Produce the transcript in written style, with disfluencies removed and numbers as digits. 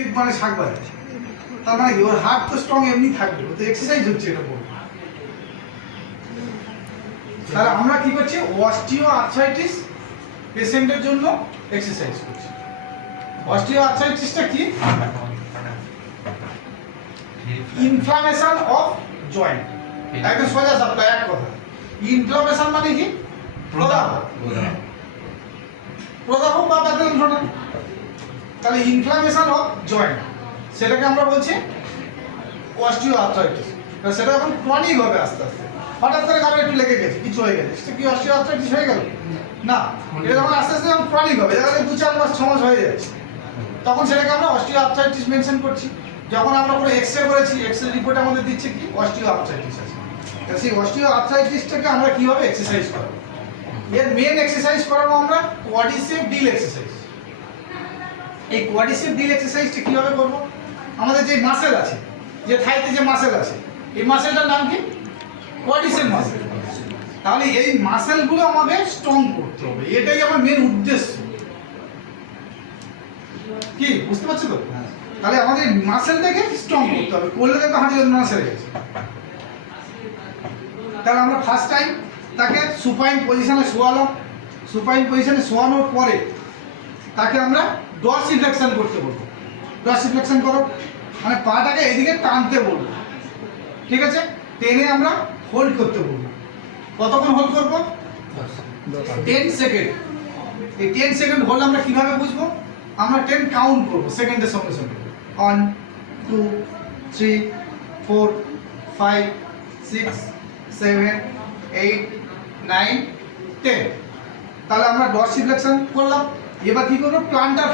পেট মানে শাক বাজাচ্ছে, তার মানে কি ওর হার্ট তো স্ট্রং এমনি থাকবে, তো এক্সারসাইজ হচ্ছে এটা বলবো। তাহলে আমরা কি করছি, অস্টিও আর্থ্রাইটিস পেশেন্টের জন্য এক্সারসাইজ করছি। অস্টিও আর্থ্রাইটিসটা কি? Inflammation of joint. একদম সোজা সাপটা এক কথা। ইনফ্লামেশন মানে কি? প্রদাহ। প্রদাহ বা ব্যথা যন্ত্রণা। তাহলে ইনফ্লামেশন অফ জয়েন্ট সেটাকে আমরা বলছি অস্টিও আর্থ্রাইটিস। সেটা এখন ক্রনিক হবে আস্তে আস্তে। হঠাৎ করে কারো একটু লেগে গেছে, কিছু হয়ে গেছে, সেটা কি অস্টিও আর্থ্রাইটিস হয়ে গেল? না, এটা যখন আস্তে আস্তে যখন ক্রনিক হবে, দেখা গেল 2-4 মাস 6 মাস হয়ে যাচ্ছে, তখন সেটাকে আমরা অস্টিও আর্থ্রাইটিস মেনশন করছি। যখন আমরা কোনো এক্সরে করেছি, এক্সরে রিপোর্ট আমাদের দিচ্ছে কি অস্টিও আর্থ্রাইটিস আছে। তাহলে সেই অস্টিও আর্থ্রাইটিসটাকে আমরা কিভাবে এক্সারসাইজ করাবো? এর মেন এক্সারসাইজ করাবো আমরা কোয়াড্রিসেপ ডিল এক্সারসাইজ। এই কোয়াড্রিসেপ ডিল এক্সারসাইজটা কিভাবে করব? আমাদের যে মাসেল আছে, যে থাইতে যে মাসেল আছে, এই মাসেলটার নাম কি? Quadricep muscle. তাহলে এই মাসেলগুলো আমাকে স্ট্রং করতে হবে, এটাই আমার মেন উদ্দেশ্য। কি বুঝতে পারছো তো? তাহলে আমাদের মাসেলটাকে স্ট্রং করতে হবে, করলে দেখো হাঁটু যন্ত্রণা সেরে গেছে। তাহলে আমরা ফার্স্ট টাইম তাকে সুপাইন পজিশনে শোয়ালাম। সুপাইন পজিশনে শোয়ানোর পরে তাকে আমরা ডরসিফ্লেকশন করতে বলবো। ডরসিফ্লেকশন করো মানে পাটাকে এদিকে টানতে বলবো, ঠিক আছে? টেনে আমরা হোল্ড করতে বলবো। কতক্ষণ হোল্ড করবো? 10 সেকেন্ড। এই 10 সেকেন্ড হোল্ড আমরা কিভাবে বুঝবো? আমরা 10 কাউন্ট করবো সেকেন্ডের সঙ্গে সঙ্গে। 1 2 3 4 5 6 7 8 9 10। তাহলে আমরা ডরসিফ্লেকশন করলাম। এবার কি করবো? প্লান্টার